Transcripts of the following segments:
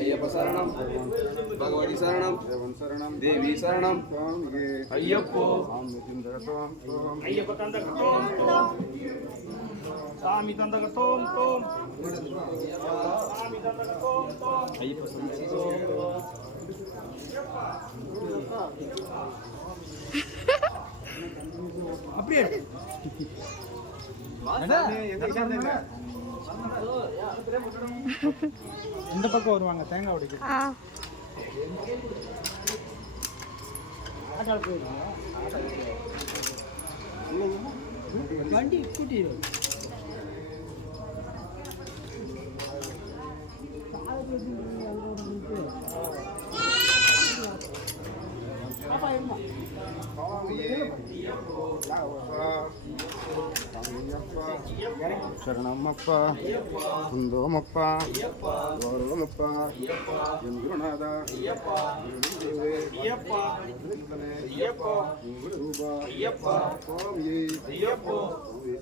ஐயப்ப சரணம் பகவதி சரணம் தேவி சரணம் ஐயப்போ ஐயப்ப தந்தகத்தோம் சாமி தந்தகத்தோம் தோம் சாமி தந்தகத்தோம் தோம் ஐயப்ப சரணம் அப்படியே இந்த பக்கம் வருவாங்க தேங்காய் உடைக்க வண்டி ஸ்கூட்டி ಶರಣಮ್ಮಪ್ಪ ಕುಂದೋಮಪ್ಪ ಗೌರವಮಪ್ಪ ಎಂದುನಾದ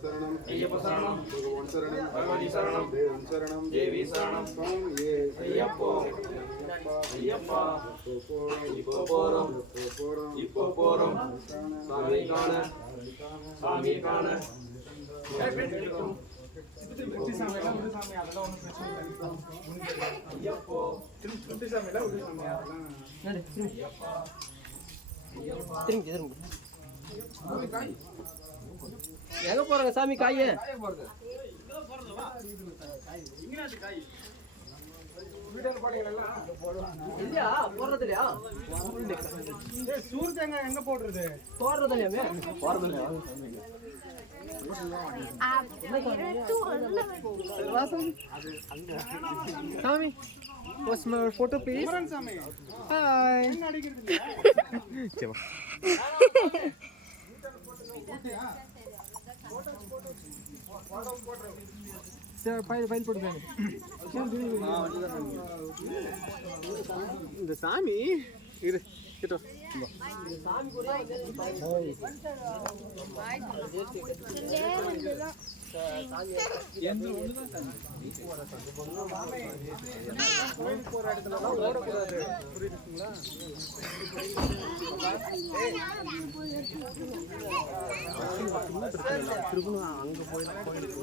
ಶರಣಂ ಅಯ್ಯಪ್ಪ ಶರಣಂ ಭಗವಾನ್ ಶರಣಂ ಭಗವತಿ ಶರಣಂ ದೇವನ್ ಶರಣಂ ದೇವಿ ಶರಣಂ ಸ್ವಾಮಿಯೇ ಅಯ್ಯಪ್ಪೋ ಅಯ್ಯಪ್ಪ இப்போ போறோம் சாமி காண சாமி காண எங்க போறாங்க சாமி காய இல்லையா போடுறது இல்லையா சூர் தேங்காய் எங்க போடுறது போடுறது இல்லையாமே போடுறது இல்லையா சாமி was my photo please hi என்ன அடிக்கிறது இல்லையா சார் ஃபைல் போடுங்க இந்த சாமி இரு கிட்ட சாமி கூட சாமி எந்த ஒண்ணுதான் சாமி கோயில் போற இடத்துல ஓடக்கூடாது புரியுதுங்களா திருப்பணும் அங்க போயிடலாம் கோயிலுக்கு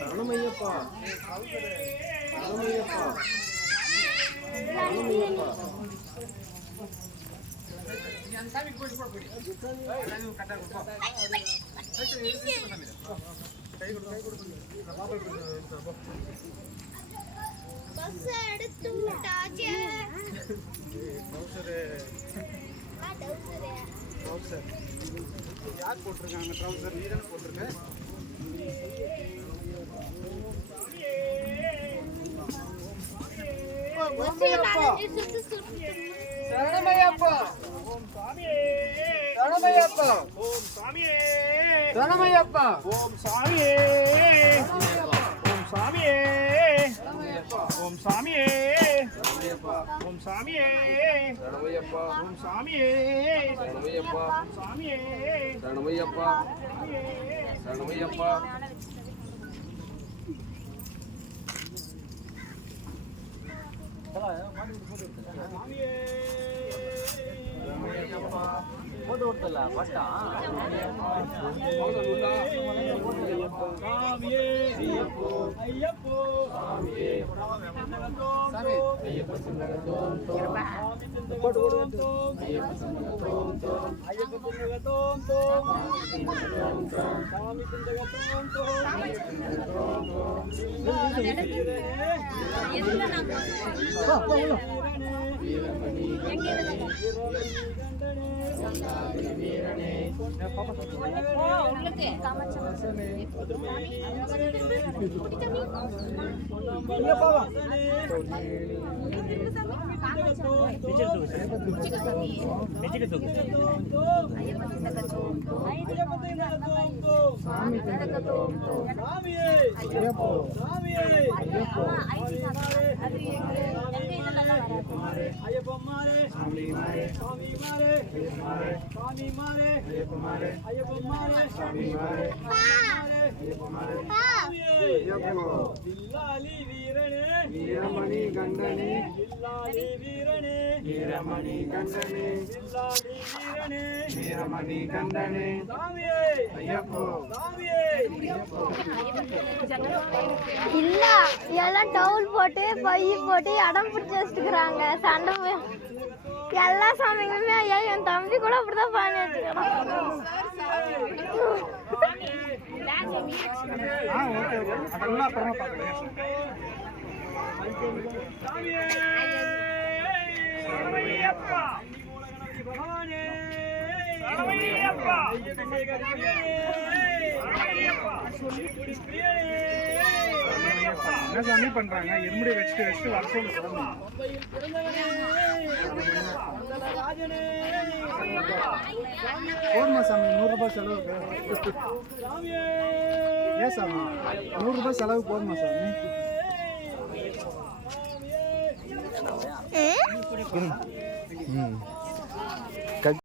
சரணமையப்பா சரணமையப்பா சரணமையப்பா யார் போட்டிருக்காங்க ட்ரௌசர்? நீ தானே போட்டிருக்க? சரணமையப்பா. ஓம் சாமியே. சரணமையப்பா. ஓம் சாமியே. சரணமையப்பா. ஓம் சாமியே. ஓம் சாமியே. ஓம் சாமியே. ஓம் சாமியே. சரணமையப்பா. ஓம் சாமியே. சரணமையப்பா. சாமியே. சரணமையப்பா. சரணமையப்பா. போட்டு கொடுத்தல பட்டா வீரமணி கண்டனே வீரமணி கண்டனே வீரமணி கண்டனே ஐயப்போ இல்ல எல்லாம் டவுல் போட்டு பை போட்டு அடம் பிடிச்சி வச்சுக்கிறாங்க. சண்டை எல்லா சாமிங்களுமே ஐயா என் தம்பி கூட அப்படிதான் பாணி வச்சுக்கிறான். என்ன சாமி பண்றாங்க? எறும்படி வச்சுட்டு வர சொல்லு. போடுமா சாமி 100 ரூபாய் செலவுக்கு? ஏன் சாமி 100 ரூபாய் செலவு போடுமா சாமி? ம்